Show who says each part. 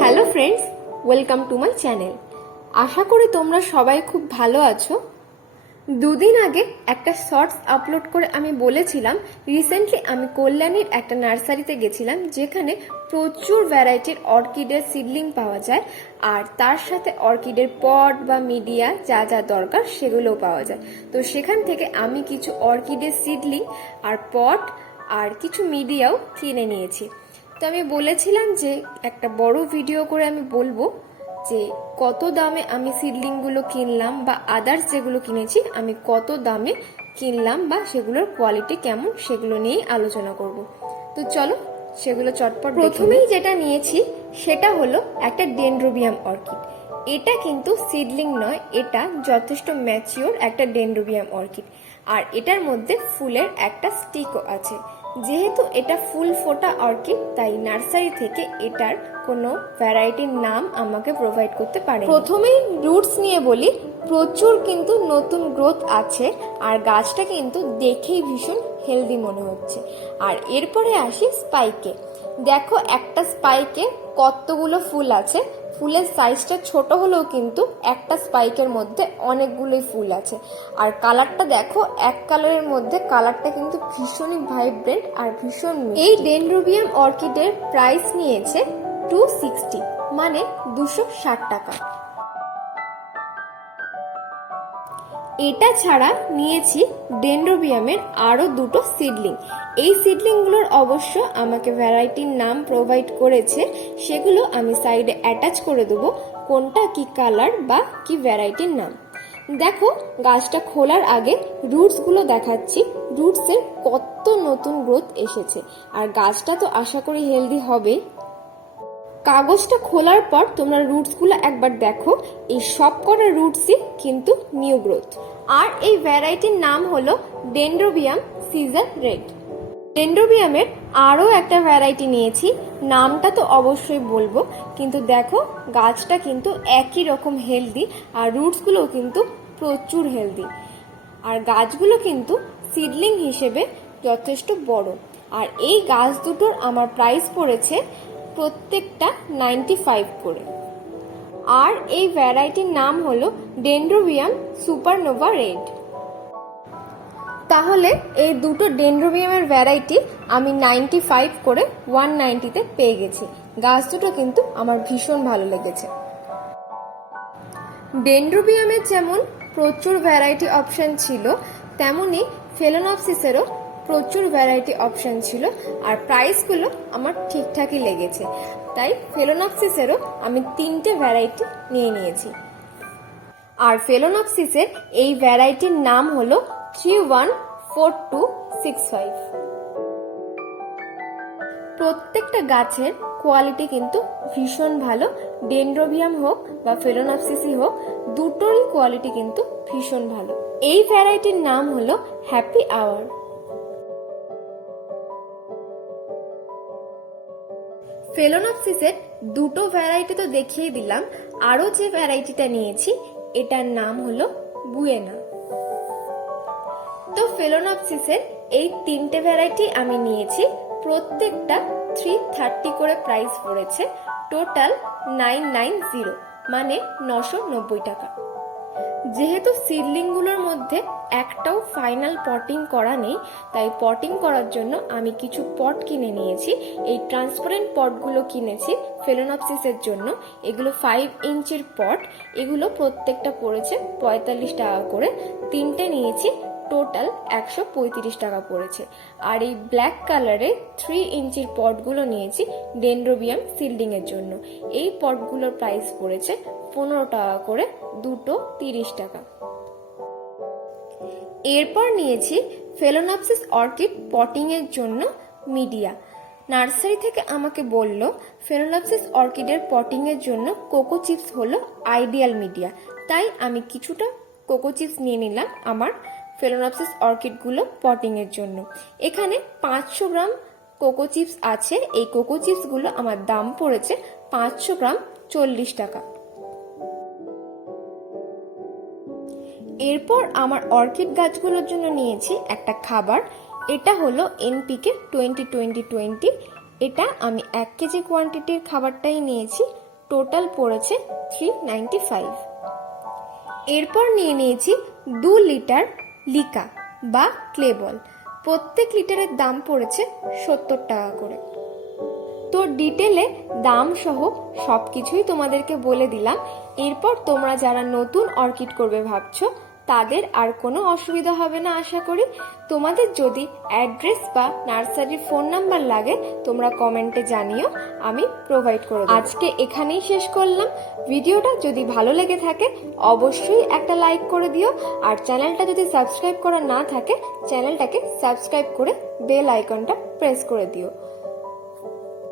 Speaker 1: Hello friends welcome to my channel আশা করি তোমরা সবাই খুব ভালো আছো। দুদিন আগে একটা শর্টস আপলোড করে আমি বলেছিলাম রিসেন্টলি আমি কল্যাণীর একটা নার্সারিতে গেছিলাম, যেখানে প্রচুর ভ্যারাইটির অর্কিডের সিডলিং পাওয়া যায়, আর তার সাথে অর্কিডের পট বা মিডিয়া যা যা দরকার সেগুলোও পাওয়া যায়। তো সেখান থেকে আমি কিছু অর্কিডের সিডলিং আর পট আর কিছু মিডিয়াও কিনে নিয়েছি। তো আমি বলেছিলাম যে একটা বড় ভিডিও করে আমি বলব যে কত দামে আমি সিডলিংগুলো কিনলাম বা আদার্স যেগুলো কিনেছি আমি কত দামে কিনলাম বা সেগুলোর কোয়ালিটি কেমন সেগুলো নিয়েই আলোচনা করব। তো চলো সেগুলো চটপট প্রথমেই যেটা নিয়েছি সেটা হলো একটা ডেনড্রোবিয়াম অর্কিড এটা কিন্তু সিডলিং নয়, এটা যথেষ্ট ম্যাচিওর একটা ডেনড্রোবিয়াম অর্কিড আর এটার মধ্যে ফুলের একটা স্টিকও আছে। যেহেতু এটা ফুল ফোটা অর্কিড তাই নার্সারি থেকে এটার কোনো ভ্যারাইটির নাম আমাকে প্রোভাইড করতে পারে প্রথমেই রুটস নিয়ে বলি, প্রচুর কিন্তু নতুন গ্রোথ আছে, আর গাছটা কিন্তু দেখেই ভীষণ হেলদি মনে হচ্ছে। আর এরপরে আসি স্পাইকে দেখো একটা স্পাইকে কতগুলো ফুল আছে। ফুলের সাইজটা ছোট হলেও কিন্তু একটা স্পাইকের মধ্যে অনেকগুলোই ফুল আছে। আর কালারটা দেখো, এক কালারের মধ্যে কালারটা কিন্তু ভীষণই ভাইব্রেন্ট আর ভীষণ এই ডেনরুবিয়াম অর্কিডের প্রাইস নিয়েছে টু সিক্সটি মানে দুশো ষাট টাকা। এটা ছাড়া নিয়েছি ডেন্ড্রোবিয়ামের আরও দুটো সিডলিং। এই সিডলিংগুলোর অবশ্য আমাকে ভ্যারাইটির নাম প্রোভাইড করেছে, সেগুলো আমি সাইডে অ্যাটাচ করে দেবো, কোনটা কি কালার বা কি ভ্যারাইটির নাম। দেখো, গাছটা খোলার আগে রুটসগুলো দেখাচ্ছি, রুটসের কত নতুন গ্রোথ এসেছে। আর গাছটা তো আশা করি হেলদি হবে। কাগজটা খোলার পর তোমরা রুটসগুলো একবার দেখো। এই সব কটা রুটসই কিন্তু নিউ গ্রোথ। আর এই ভ্যারাইটির নাম হলো ডেন্ড্রোবিয়াম সিজার রেড। ডেন্ড্রোবিয়ামের আরও একটা ভ্যারাইটি নিয়েছি। নামটা তো অবশ্যই বলব। কিন্তু দেখো, গাছটা কিন্তু একই রকম হেলদি আর রুটসগুলোও কিন্তু প্রচুর হেলদি। আর গাছগুলো কিন্তু সিডলিং হিসেবে যথেষ্ট বড়। আর এই গাছ দুটোর আমার প্রাইস পড়েছে প্রত্যেকটা নাইনটি ফাইভ করে। আর এই ভ্যারাইটির নাম হলো ডেন্ড্রোবিয়াম সুপারনোভা রেড তাহলে এই দুটো ডেন্ড্রোবিয়ামের ভ্যারাইটি আমি নাইনটি ফাইভ করে ওয়ান নাইনটিতে পেয়ে গেছি। গাছ দুটো কিন্তু আমার ভীষণ ভালো লেগেছে। ডেন্ড্রোবিয়ামের যেমন প্রচুর ভ্যারাইটি অপশন ছিল তেমনই ফেলোনপসিসেরও প্রচুর ভ্যারাইটি অপশান ছিল আর প্রাইসগুলো আমার ঠিকঠাকই লেগেছে। তাই ফেলোনপসিসেরও আমি তিনটে ভ্যারাইটি নিয়ে নিয়েছি। আর ফেলোনপসিসের এই ভ্যারাইটির নাম হলো three one four two six five প্রত্যেকটা গাছের কোয়ালিটি কিন্তু ভীষণ ভালো। ডেন্ড্রোবিয়াম হোক বা ফেলোনপসিসি হোক, দুটোরই কোয়ালিটি কিন্তু ভীষণ ভালো। এই ভ্যারাইটির নাম হলো হ্যাপি আওয়ার ফেলোনপসিসের দুটো ভ্যারাইটি তো দেখিয়ে দিলাম। আরও যে ভ্যারাইটিটা নিয়েছি, এটার নাম হলো বুয়েনা তো ফেলোনপসিসের এই তিনটে ভ্যারাইটি আমি নিয়েছি, প্রত্যেকটা থ্রি থার্টি করে প্রাইস পড়েছে। টোটাল নাইন নাইন জিরো মানে নশো নব্বই টাকা। যেহেতু সিডলিংগুলোর মধ্যে একটাও ফাইনাল পটিং করা নেই, তাই পটিং করার জন্য আমি কিছু পট কিনে নিয়েছি। এই ট্রান্সপারেন্ট পটগুলো কিনেছি ফেলোনপসিসের জন্য। এগুলো ফাইভ ইঞ্চির পট। এগুলো প্রত্যেকটা পড়েছে পঁয়তাল্লিশ টাকা করে। তিনটে নিয়েছি টোটাল একশো পঁয়ত্রিশ টাকা পড়েছে। আর এই ব্ল্যাক কালারের থ্রি ইঞ্চির পটগুলো নিয়েছি ডেন্ড্রোবিয়াম সিল্ডিংয়ের জন্য। এই পটগুলোর প্রাইস পড়েছে পনেরো টাকা করে দুটো তিরিশ টাকা। এরপর নিয়েছি ফেলোনাপসিস অর্কিড পটিংয়ের জন্য মিডিয়া নার্সারি থেকে আমাকে বলল ফেলোনাপসিস অর্কিডের পটিংয়ের জন্য কোকো চিপস হলো আইডিয়াল মিডিয়া তাই আমি কিছুটা কোকো চিপস নিয়ে নিলাম আমার ফেলোনাপসিস অর্কিডগুলো পটিংয়ের জন্য। এখানে পাঁচশো গ্রাম কোকো চিপস আছে। এই কোকো চিপসগুলো আমার দাম পড়েছে পাঁচশো গ্রাম চল্লিশ টাকা। এরপর আমার অর্কিড গাছগুলোর জন্য নিয়েছি একটা খাবার। এটা হলো এনপিকে টোয়েন্টি টোয়েন্টি টোয়েন্টি এটা আমি এক কেজি কোয়ান্টিটির খাবারটাই নিয়েছি। টোটাল পড়েছে থ্রি নাইনটি ফাইভ এরপর নিয়ে নিয়েছি দু লিটার লিকা বা ক্লেবল প্রত্যেক লিটারের দাম পড়েছে সত্তর টাকা করে। তো ডিটেলে দাম সহ সব কিছুই তোমাদেরকে বলে দিলাম। এরপর তোমরা যারা নতুন অর্কিড করবে ভাবছ তাদের আর কোনো অসুবিধা হবে না, আশা করি। তোমাদের যদি অ্যাড্রেস বা নার্সারির ফোন নাম্বার লাগে, তোমরা কমেন্টে জানিও, আমি প্রোভাইড করে আজকে এখানেই শেষ করলাম। ভিডিওটা যদি ভালো লেগে থাকে, অবশ্যই একটা লাইক করে দিও। আর চ্যানেলটা যদি সাবস্ক্রাইব করা না থাকে, চ্যানেলটাকে সাবস্ক্রাইব করে বেল আইকনটা প্রেস করে দিও।